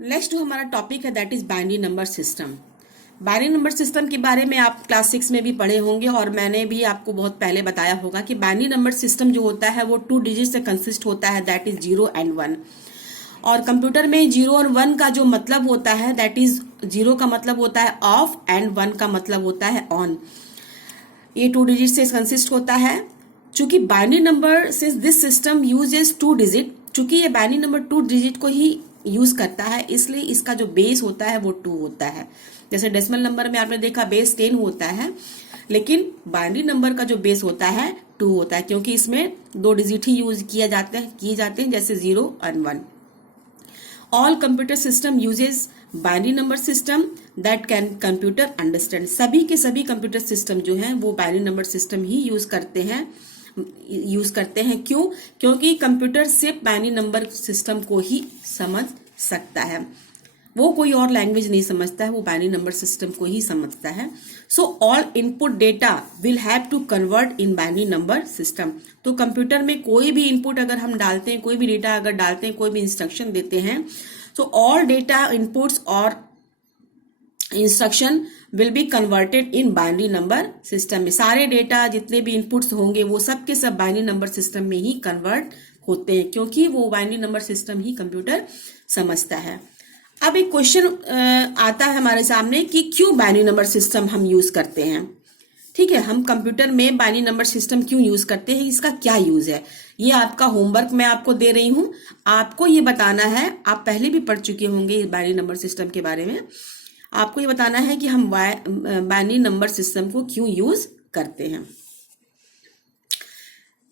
Next जो हमारा topic है that is binary number system. Binary number system के बारे में आप क्लास 6 में भी पढ़े होंगे और मैंने भी आपको बहुत पहले बताया होगा कि बाइनरी नंबर सिस्टम जो होता है वो 2 डिजिट से कंसिस्ट होता है, दैट इज 0 एंड 1। और कंप्यूटर में 0 और 1 का जो मतलब होता है दैट इज 0 का मतलब होता है ऑफ एंड 1 का मतलब होता है ऑन। ये 2 डिजिट से कंसिस्ट होता है। चूंकि binary number since this system uses 2 digit, चूंकि ये बाइनरी नंबर 2 डिजिट को ही यूज करता है इसलिए इसका जो बेस होता है वो 2 होता है। जैसे डेसिमल नंबर में आपने देखा बेस 10 होता है, लेकिन बाइनरी नंबर का जो बेस होता है 2 होता है, क्योंकि इसमें 2 डिजिट ही यूज किए जाते हैं जैसे 0 and 1। All computer system uses binary number system that can computer understand. सभी के सभी कंप्यूटर सिस्टम जो हैं वो बाइनरी नंबर सिस्टम ही यूज करते हैं। क्यों? क्योंकि कंप्यूटर सिर्फ बाइनरी नंबर सिस्टम को ही समझ सकता है, वो कोई और लैंग्वेज नहीं समझता है, वो बाइनरी नंबर सिस्टम को ही समझता है। So all input data will have to convert in binary number system. तो कंप्यूटर में कोई भी इनपुट अगर हम डालते हैं, कोई भी डेटा अगर डालते हैं, कोई भी इंस्ट्रक्शन देते हैं, so all data inputs or instruction will be converted in binary number system में सारे डेटा जितने भी इनपुट्स होंगे वो सब के सब बाइनरी नंबर सिस्टम में ही कन्वर्ट होते हैं, क्योंकि वो बाइनरी नंबर सिस्टम ही कंप्यूटर समझता है। अब एक क्वेश्चन आता है हमारे सामने कि क्यों बाइनरी नंबर सिस्टम हम यूज करते हैं। ठीक है, हम कंप्यूटर में बाइनरी नंबर सिस्टम क्यों यूज करते हैं, इसका क्या यूज है, ये आपका होमवर्क मैं आपको दे रही हूं। आपको ये बताना है, आप पहले भी पढ़ चुके होंगे बाइनरी नंबर सिस्टम के बारे में, आपको ये बताना है कि हम बाइनरी नंबर सिस्टम को क्यों यूज करते हैं।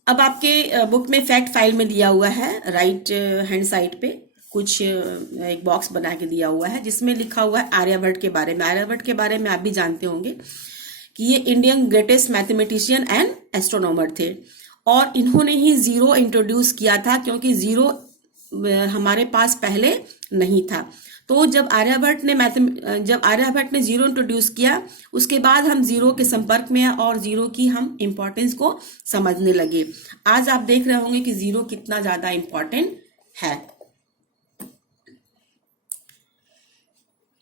अब आपके बुक में फैक्ट फाइल में दिया हुआ है, राइट हैंड साइड पे कुछ एक बॉक्स बना के दिया हुआ है जिसमें लिखा हुआ है आर्यभट्ट के बारे में। आर्यभट्ट के बारे में आप भी जानते होंगे कि ये Indian greatest mathematician and astronomer थे और इन्होंने ही जीरो इंट्रोड्यूस किया था, क्योंकि जीरो हमारे पास पहले नहीं था। तो जब आर्यभट्ट ने जीरो इंट्रोड्यूस किया उसके बाद हम जीरो के संपर्क में हैं और जीरो की हम इंपॉर्टेंस को समझने लगे। आज आप देख रहे होंगे कि जीरो कितना ज्यादा इंपॉर्टेंट है।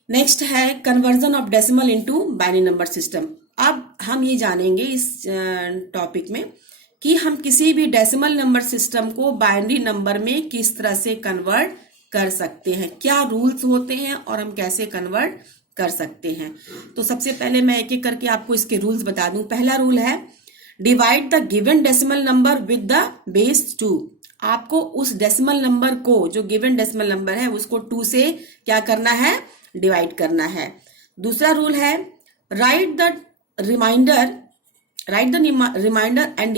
नेक्स्ट है conversion of decimal into binary number system. अब हम ये जानेंगे इस टॉपिक में कि हम किसी भी डेसिमल नंबर सिस्टम को बाइनरी नंबर में किस तरह से कन्वर्ट कर सकते हैं, क्या रूल्स होते हैं और हम कैसे कन्वर्ट कर सकते हैं। तो सबसे पहले मैं एक एक करके आपको इसके रूल्स बता दूं। पहला रूल है divide the given decimal number with the base 2। आपको उस डेसिमल नंबर को, जो गिवन डेसिमल नंबर है उसको 2 से क्या करना है, डिवाइड करना है। दूसरा रूल है write the remainder and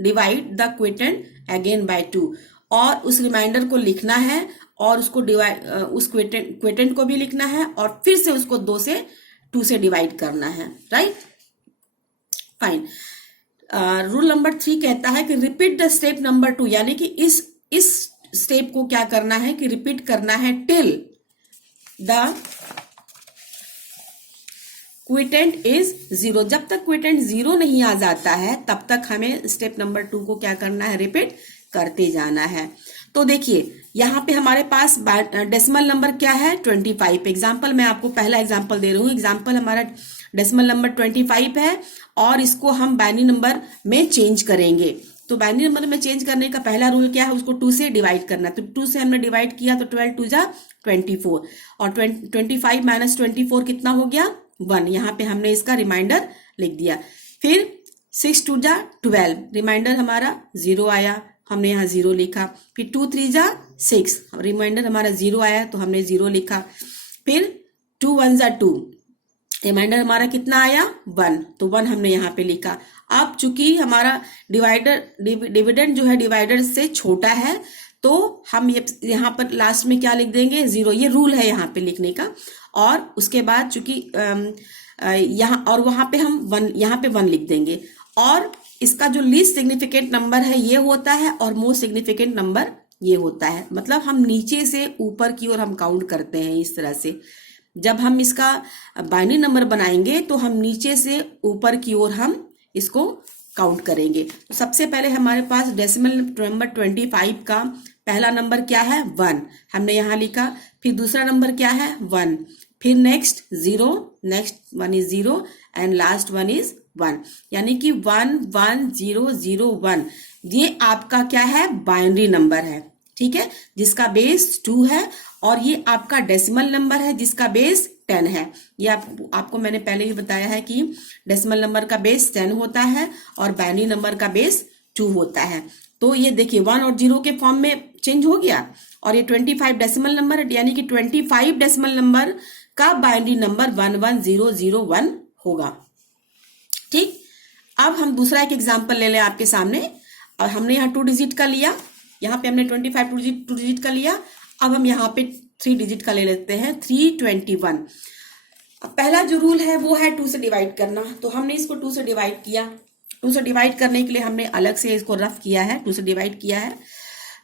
divide the quotient again by 2। और उस रिमाइंडर को लिखना है और उसको डिवाइड, उस क्विटेंट को भी लिखना है और फिर से उसको 2 से डिवाइड करना है। Right, fine. रूल नंबर 3 कहता है कि रिपीट द स्टेप नंबर 2, यानी कि इस स्टेप को क्या करना है कि रिपीट करना है टिल द क्विटेंट इज 0। जब तक क्विटेंट 0 नहीं आ जाता है तब तक हमें स्टेप नंबर 2 को क्या करना है, रिपीट करते जाना है। तो देखिए यहाँ पे हमारे पास डेसिमल नंबर क्या है, 25। एग्जाम्पल मैं आपको पहला एग्जाम्पल दे रही हूँ। एग्जाम्पल हमारा डेसिमल नंबर 25 है और इसको हम बाइनरी नंबर में चेंज करेंगे। तो बाइनरी नंबर में चेंज करने का पहला रूल क्या है, उसको 2 से डिवाइड करना। तो 2 से हमने डिवाइड किया तो 12 2 जा 24 और 25 माइनस 24 कितना हो गया, 1। यहाँ पे हमने इसका रिमाइंडर लिख दिया। फिर 6 2 जा 12, रिमाइंडर हमारा 0 आया, हमने यहाँ 0 लिखा। फिर 2 3 जा 6, रिमाइंडर हमारा 0 आया तो हमने 0 लिखा। फिर 2 1 जा 2, रिमाइंडर हमारा कितना आया, 1, तो 1 हमने यहाँ पे लिखा। अब चूंकि हमारा डिविडेंड जो है डिवाइडर से छोटा है तो हम ये यहाँ पर लास्ट में क्या लिख देंगे, 0। ये रूल है यहाँ पे लिखने का। और उसके बाद चूंकि यहाँ और वहां पे हम 1, यहाँ पे 1 लिख देंगे। और इसका जो लीस्ट सिग्निफिकेंट नंबर है ये होता है और मोस्ट सिग्निफिकेंट नंबर ये होता है। मतलब हम नीचे से ऊपर की ओर हम काउंट करते हैं इस तरह से। जब हम इसका बाइनरी नंबर बनाएंगे तो हम नीचे से ऊपर की ओर हम इसको काउंट करेंगे। तो सबसे पहले हमारे पास डेसिमल नंबर 25 का पहला नंबर क्या है 1, हमने यहाँ लिखा। फिर दूसरा नंबर क्या है 1, फिर next 0, next 1 is 0 and last 1 is 1, यानी कि 1 1 0 0 1 ये आपका क्या है बाइनरी नंबर है, ठीक है, जिसका बेस 2 है। और ये आपका डेसिमल नंबर है जिसका बेस 10 है। ये आपको मैंने पहले ही बताया है कि डेसिमल नंबर का बेस 10 होता है और बाइनरी नंबर का बेस 2 होता है। तो ये देखिए 1 और 0 के फॉर्म में चेंज हो गया और ये 25 डेसिमल नंबर है, यानी कि 25 डेसिमल नंबर का बाइनरी नंबर 11001 होगा। ठीक, अब हम दूसरा एक एग्जांपल ले लें आपके सामने। और हमने यहाँ 2 डिजिट का लिया, यहाँ पे हमने 25 टू डिजिट का लिया। अब हम यहाँ पे 3 डिजिट का ले लेते हैं 321। अब पहला जो रूल है वो है 2 से डिवाइड करना, तो हमने इसको 2 से डिवाइड किया। 2 से डिवाइड करने के लिए हमने अलग से इसको रफ किया है, 2 से डिवाइड किया है।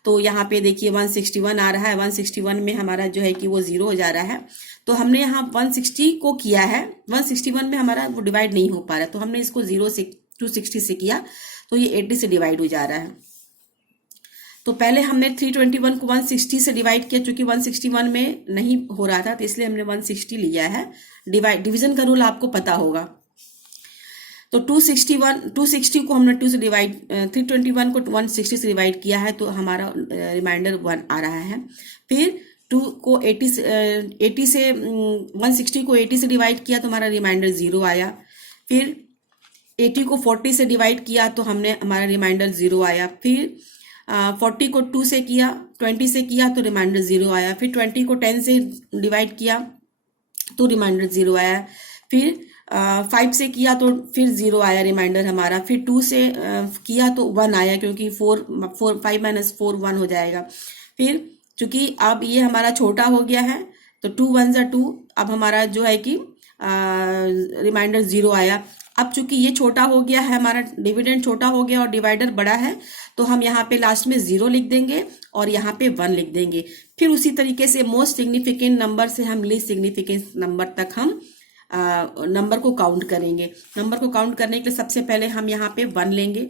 तो यहाँ पे देखिए 161 आ रहा है, 161 में हमारा जो है कि वो 0 हो जा रहा है। तो हमने यहाँ 160 को किया है, 161 में हमारा वो डिवाइड नहीं हो पा रहा है, तो हमने इसको 0 से 260 से किया, तो ये 80 से डिवाइड हो जा रहा है। तो पहले हमने 321 को 160 से डिवाइड किया, क्योंकि 161 में नहीं हो रहा था, तो इसलिए हमने 160 लिया है। डिवीजन का रूल आपको पता होगा। तो 260 को हमने 2 से डिवाइड 321 को 160 से डिवाइड किया है, तो हमारा रिमाइंडर 1 आ रहा है। फिर 2 को 80 से 160 को 80 से डिवाइड किया तो हमारा रिमाइंडर 0 आया। फिर 80 को 40 से डिवाइड किया तो हमारा रिमाइंडर 0 आया। फिर 40 को 2 से किया, 20 से किया तो रिमाइंडर 0 आया। फिर 20 को 10 से डिवाइड किया तो रिमाइंडर 0 आया। फिर 5 से किया तो फिर 0 आया रिमाइंडर हमारा। फिर 2 से किया तो 1 आया, क्योंकि 5 माइनस 4 1 हो जाएगा। फिर चूंकि अब ये हमारा छोटा हो गया है तो 2 1 जा 2, अब हमारा जो है कि रिमाइंडर 0 आया। अब चूंकि ये छोटा हो गया है, हमारा डिविडेंड छोटा हो गया और डिवाइडर बड़ा है, तो हम यहाँ पे लास्ट में 0 लिख देंगे और यहाँ पे 1 लिख देंगे। फिर उसी तरीके से मोस्ट सिग्निफिकेंट नंबर से हम लीस्ट सिग्निफिकेंट नंबर तक हम नंबर को काउंट करेंगे। नंबर को काउंट करने के लिए सबसे पहले हम यहाँ पे 1 लेंगे,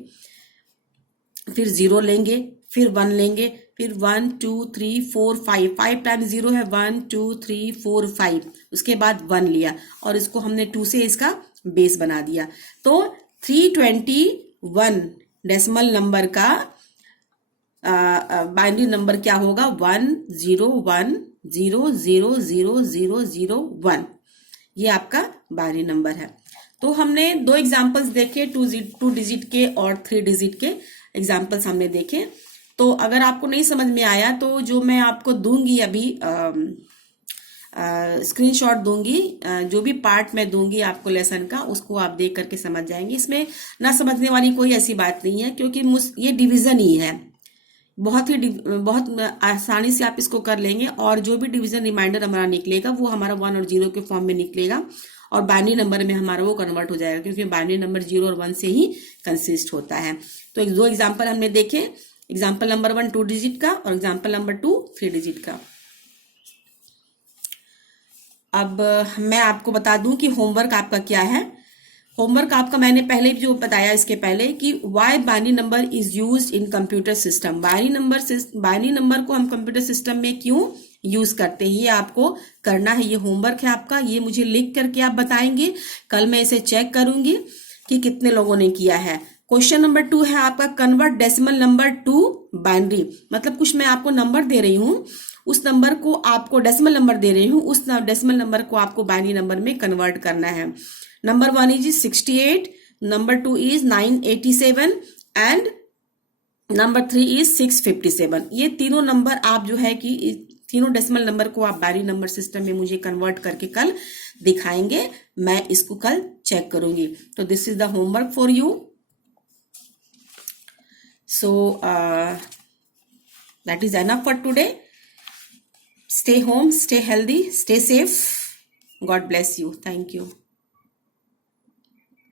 फिर 0 लेंगे, फिर 1 लेंगे, फिर 1 2 3 4 5 टाइम्स 0 है 1 2 3 4 5, उसके बाद 1 लिया और इसको हमने 2 से इसका बेस बना दिया। तो 321 डेसिमल नंबर का बाइनरी नंबर क्या होगा 101000001, ये आपका बाइनरी नंबर है। तो हमने 2 एग्जाम्पल्स देखे, 2 डिजिट के और 3 डिजिट के एग्जाम्पल्स हमने देखे। तो अगर आपको नहीं समझ में आया तो जो मैं आपको दूंगी अभी स्क्रीनशॉट दूंगी, जो भी पार्ट मैं दूंगी आपको लेसन का, उसको आप देख करके समझ जाएंगे। इसमें ना समझने वाली कोई ऐसी बात नहीं है, क्योंकि ये डिवीजन ही है, बहुत आसानी से आप इसको कर लेंगे। और जो भी डिवीजन रिमाइंडर हमारा निकलेगा वो हमारा 1 और 0 के फॉर्म में निकलेगा और बाइनरी नंबर में हमारा वो कन्वर्ट हो जाएगा, क्योंकि बाइनरी नंबर 0 और 1 से ही कंसिस्ट होता है। तो 2 एग्जाम्पल हमने देखे, एग्जाम्पल नंबर 1 2 डिजिट का और एग्जाम्पल नंबर 2 3 डिजिट का। अब मैं आपको बता दूं कि होमवर्क आपका क्या है। होमवर्क आपका मैंने पहले जो बताया इसके पहले कि why binary number is used in computer system. Binary number को हम कंप्यूटर सिस्टम में क्यों यूज करते हैं, ये आपको करना है। ये होमवर्क है आपका, ये मुझे लिख करके आप बताएंगे। कल मैं इसे चेक करूंगी कि कितने लोगों ने किया है। क्वेश्चन नंबर 2 है आपका convert decimal number two binary. मतलब कुछ मैं आपको नंबर दे रही हूँ, उस नंबर को आपको डेसिमल नंबर दे रही हूँ, उस डेसिमल नंबर को आपको बाइनरी नंबर में कन्वर्ट करना है। Number 1 is 68, number 2 is 987 and number 3 is 657। ये तीनों नंबर आप जो है कि तीनों डेसिमल नंबर को आप बाइनरी नंबर सिस्टम में मुझे कन्वर्ट करके कल दिखाएंगे। मैं इसको कल चेक करूंगी। तो this is the homework for you. So that is enough for today. Stay home, stay healthy, stay safe. God bless you. Thank you.